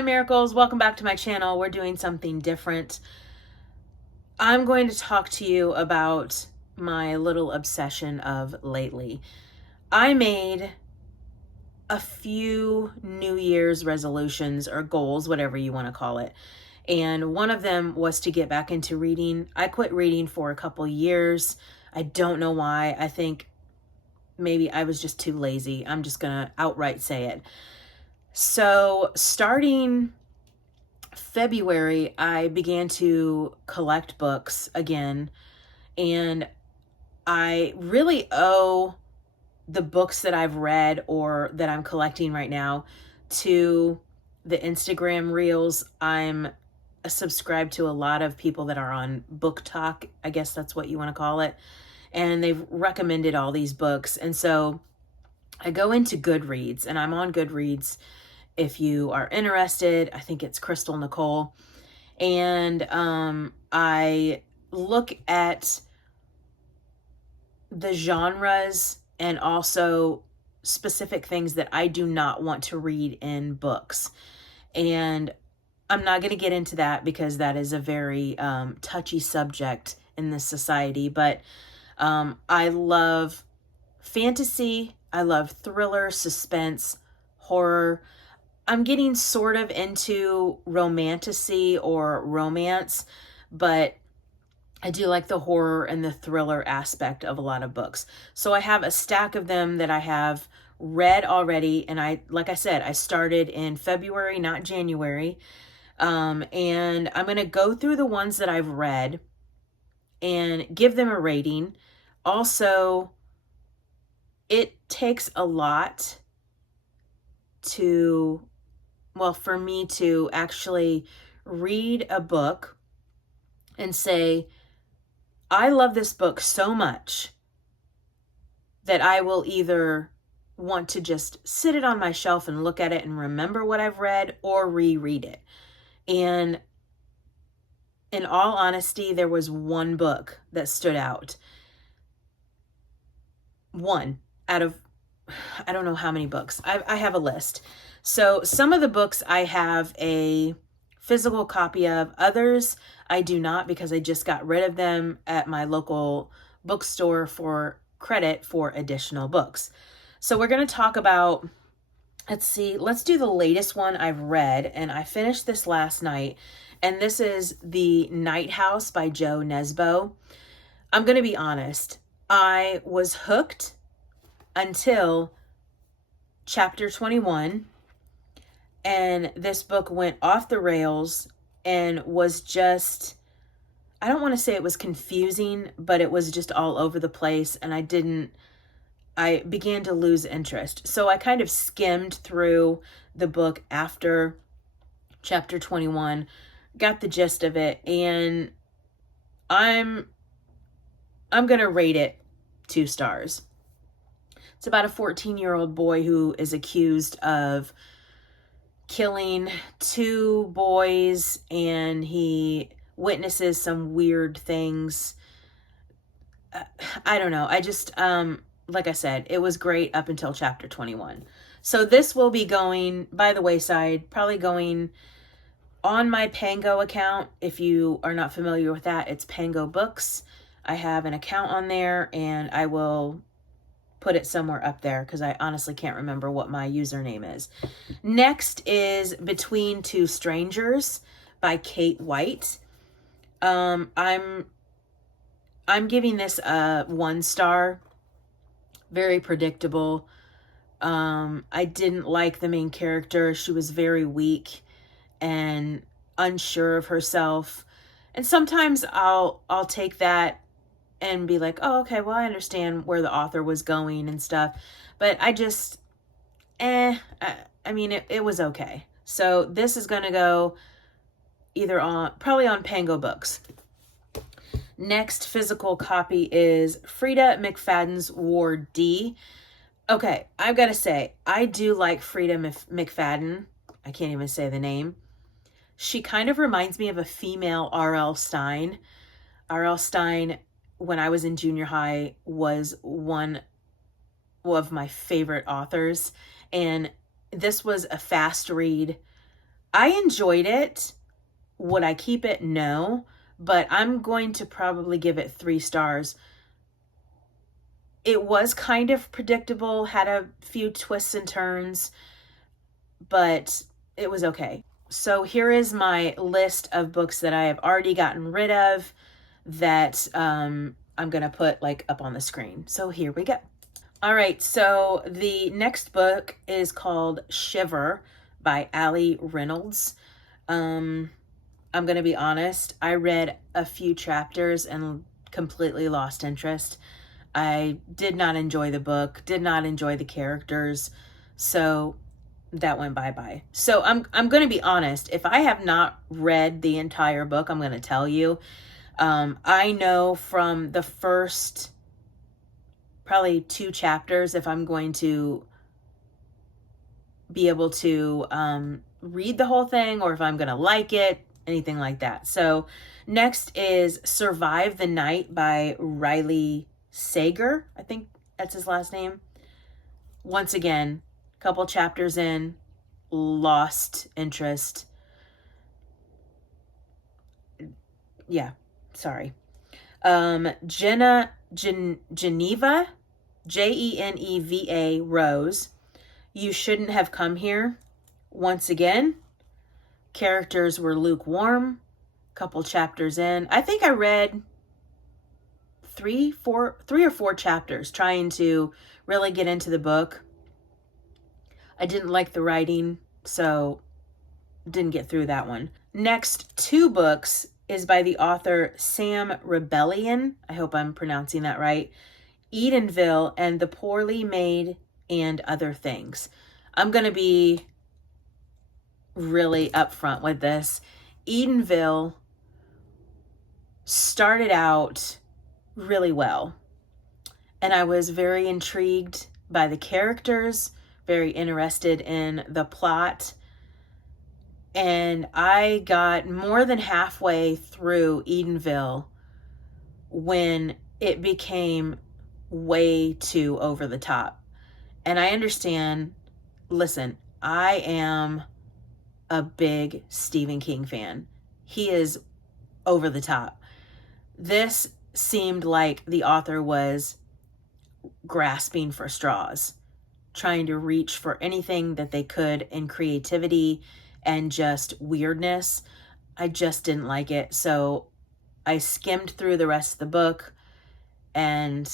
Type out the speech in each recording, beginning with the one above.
my miracles, welcome back to my channel. We're doing something different. I'm going to talk to you about my little obsession of lately. I made a few New Year's resolutions or goals, whatever you want to call it. And one of them was to get back into reading. I quit reading for a couple years. I don't know why. I think maybe I was just too lazy. I'm just going to outright say it. So starting February, I began to collect books again, and I really owe the books that I've read or that I'm collecting right now to the Instagram reels. I'm subscribed to a lot of people that are on Book Talk, I guess that's what you want to call it, and they've recommended all these books. And so I go into Goodreads, and I'm on Goodreads. If you are interested, I think it's Crystal Nicole. And I look at the genres and also specific things that I do not want to read in books. And I'm not going to get into that because that is a very touchy subject in this society. But I love fantasy. I love thriller, suspense, horror. I'm getting sort of into romantasy or romance, but I do like the horror and the thriller aspect of a lot of books. So I have a stack of them that I have read already. And like I said, I started in February, not January. And I'm going to go through the ones that I've read and give them a rating. Also, it takes a lot for me to actually read a book and say, I love this book so much that I will either want to just sit it on my shelf and look at it and remember what I've read or reread it. And in all honesty, there was one book that stood out. One out of, I don't know how many books. I have a list. So some of the books I have a physical copy of. Others I do not, because I just got rid of them at my local bookstore for credit for additional books. So we're going to talk about, let's do the latest one I've read, and I finished this last night, and this is The Night House by Jo Nesbø. I'm going to be honest. I was hooked until chapter 21, and this book went off the rails and was just, I don't want to say it was confusing, but it was just all over the place, and I began to lose interest. So I kind of skimmed through the book after chapter 21, got the gist of it, and I'm going to rate it 2 stars. It's about a 14-year-old boy who is accused of killing 2 boys, and he witnesses some weird things. I don't know. I just, like I said, it was great up until chapter 21. So this will be going by the wayside, probably going on my Pango account. If you are not familiar with that, it's Pango Books. I have an account on there, and I will put it somewhere up there because I honestly can't remember what my username is. Next is Between Two Strangers by Kate White. I'm giving this a 1 star. Very predictable. I didn't like the main character. She was very weak and unsure of herself. And sometimes I'll take that and be like, oh, okay, well, I understand where the author was going and stuff. But I just, I mean, it was okay. So this is going to go probably on Pango Books. Next physical copy is Frida McFadden's Ward D. Okay, I've got to say, I do like Frida McFadden. I can't even say the name. She kind of reminds me of a female R.L. Stine. R.L. Stine, when I was in junior high, was one of my favorite authors. And this was a fast read. I enjoyed it. Would I keep it? No, but I'm going to probably give it 3 stars. It was kind of predictable, had a few twists and turns, but it was okay. So here is my list of books that I have already gotten rid of that I'm going to put like up on the screen. So here we go. All right, so the next book is called Shiver by Allie Reynolds. I'm going to be honest, I read a few chapters and completely lost interest. I did not enjoy the book, did not enjoy the characters, so that went bye-bye. So I'm going to be honest, if I have not read the entire book, I'm going to tell you. I know from the first probably 2 chapters if I'm going to be able to read the whole thing or if I'm going to like it, anything like that. So next is Survive the Night by Riley Sager. I think that's his last name. Once again, couple chapters in, lost interest. Yeah, sorry. Geneva, Geneva Rose. You Shouldn't Have Come Here. Once again, characters were lukewarm. Couple chapters in. I think I read 3 or 4 chapters trying to really get into the book. I didn't like the writing, so didn't get through that one. Next 2 books is by the author Sam Rebellion. I hope I'm pronouncing that right. Edenville and the Poorly Made and Other Things. I'm going to be really upfront with this. Edenville started out really well, and I was very intrigued by the characters, very interested in the plot, and I got more than halfway through Edenville when it became way too over the top. And I understand, listen, I am a big Stephen King fan. He is over the top. This seemed like the author was grasping for straws, trying to reach for anything that they could in creativity and just weirdness. I just didn't like it. So I skimmed through the rest of the book and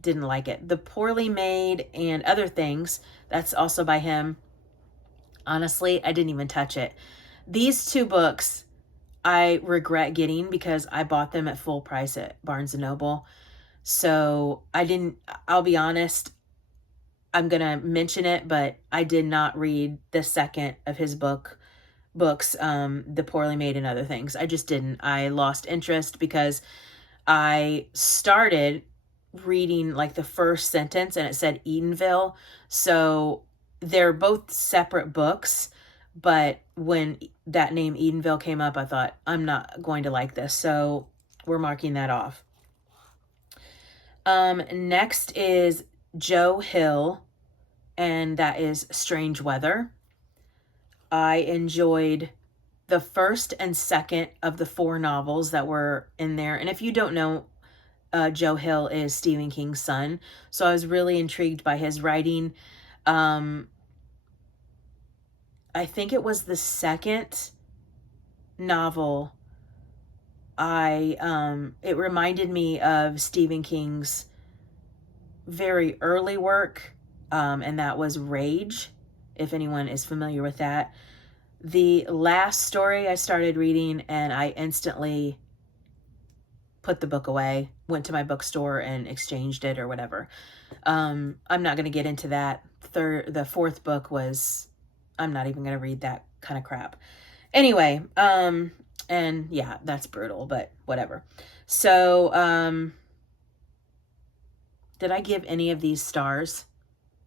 didn't like it. The Poorly Made and Other Things, that's also by him. Honestly, I didn't even touch it. These 2 books I regret getting because I bought them at full price at Barnes & Noble. So I'll be honest, I'm going to mention it, but I did not read the second of his books, The Poorly Made and Other Things. I just didn't. I lost interest because I started reading like the first sentence and it said Edenville. So they're both separate books, but when that name Edenville came up, I thought, I'm not going to like this. So we're marking that off. Next is Joe Hill, and that is Strange Weather. I enjoyed the first and second of the 4 novels that were in there. And if you don't know, Joe Hill is Stephen King's son. So I was really intrigued by his writing. I think it was the second novel. It reminded me of Stephen King's very early work, and that was Rage, if anyone is familiar with that. The last story I started reading, and I instantly put the book away, went to my bookstore and exchanged it or whatever. I'm not going to get into that. The 4th book was, I'm not even going to read that kind of crap. Anyway, and yeah, that's brutal, but whatever. So, did I give any of these stars?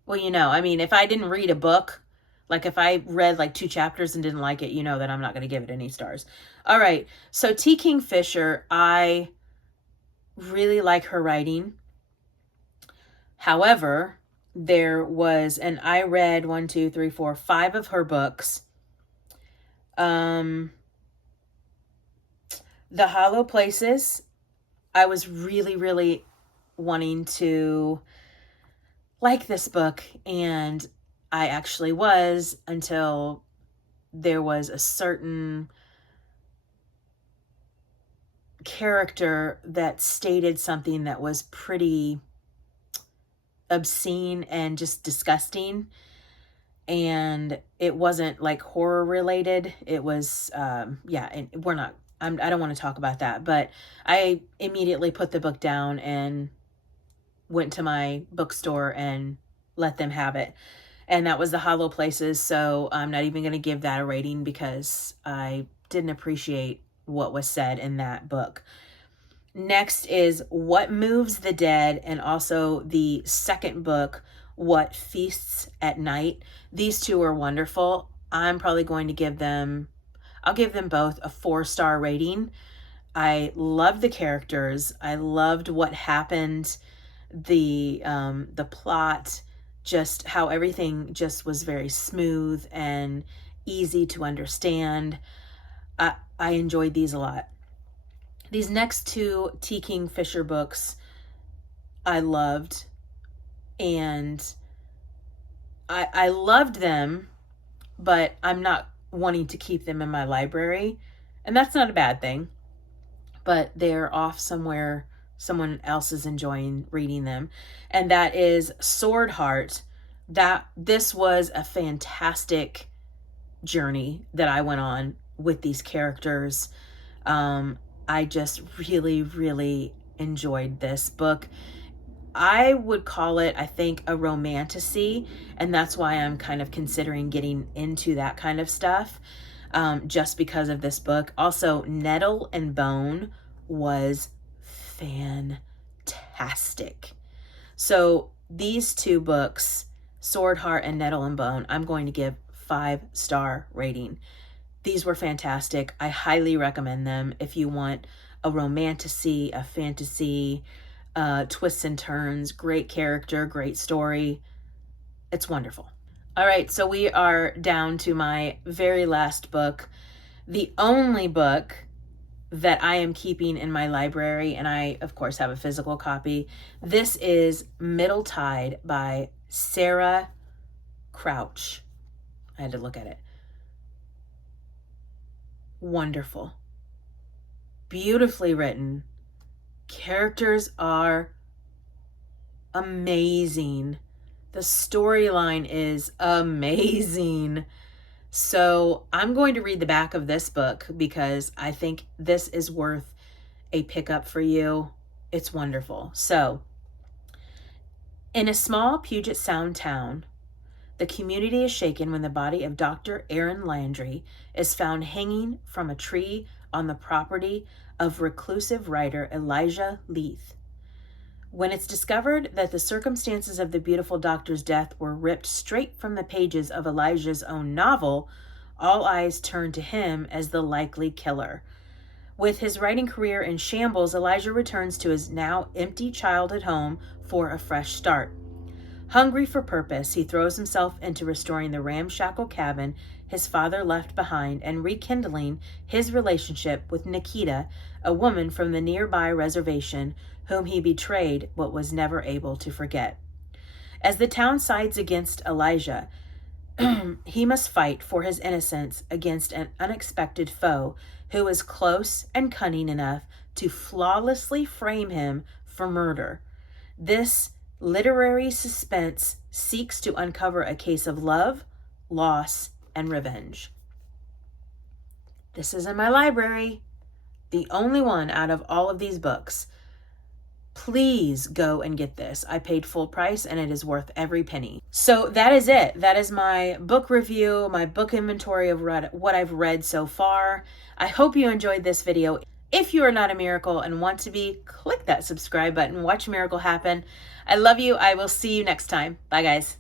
Well, I mean, if I didn't read a book, like if I read like 2 chapters and didn't like it, that I'm not going to give it any stars. All right. So t.kingfisher, I really like her writing. However, there was, and I read 5 of her books. The Hollow Places, I was really, really wanting to like this book, and I actually was, until there was a certain character that stated something that was pretty obscene and just disgusting. And it wasn't like horror related. It was, yeah, and I don't want to talk about that, but I immediately put the book down and went to my bookstore and let them have it. And that was The Hollow Places. So I'm not even going to give that a rating because I didn't appreciate what was said in that book. Next is What Moves the Dead, and also the second book, What Feasts at Night. These two are wonderful. I'm probably going to I'll give them both a 4-star rating. I loved the characters. I loved what happened, the plot, just how everything just was very smooth and easy to understand. I enjoyed these a lot. These next two t.kingfisher books I loved, and I loved them, but I'm not wanting to keep them in my library, and that's not a bad thing, but they're off somewhere, someone else is enjoying reading them, and that is Sword Heart. This was a fantastic journey that I went on with these characters. I just really, really enjoyed this book. I would call it, I think, a romantasy, and that's why I'm kind of considering getting into that kind of stuff, just because of this book. Also, Nettle and Bone was fantastic. So these two books, Sword Heart and Nettle and Bone, I'm going to give 5-star rating. These were fantastic. I highly recommend them if you want a romantasy, a fantasy, twists and turns, great character, great story. It's wonderful. All right, so we are down to my very last book, the only book that I am keeping in my library, and I, of course, have a physical copy. This is Middle Tide by Sarah Crouch. I had to look at it. Wonderful. Beautifully written. Characters are amazing. The storyline is amazing. So I'm going to read the back of this book because I think this is worth a pickup for you. It's wonderful. So, in a small Puget Sound town, the community is shaken when the body of Dr. Aaron Landry is found hanging from a tree on the property of reclusive writer Elijah Leith. When it's discovered that the circumstances of the beautiful doctor's death were ripped straight from the pages of Elijah's own novel, all eyes turn to him as the likely killer. With his writing career in shambles, Elijah returns to his now empty childhood home for a fresh start. Hungry for purpose, he throws himself into restoring the ramshackle cabin his father left behind and rekindling his relationship with Nikita, a woman from the nearby reservation whom he betrayed but was never able to forget. As the town sides against Elijah, he must fight for his innocence against an unexpected foe who is close and cunning enough to flawlessly frame him for murder. This literary suspense seeks to uncover a case of love, loss, and revenge. This is in my library, the only one out of all of these books. Please go and get this. I paid full price and it is worth every penny. So that is it. That is my book review, my book inventory of what I've read so far. I hope you enjoyed this video. If you are not a miracle and want to be, click that subscribe button. Watch a miracle happen. I love you. I will see you next time. Bye, guys.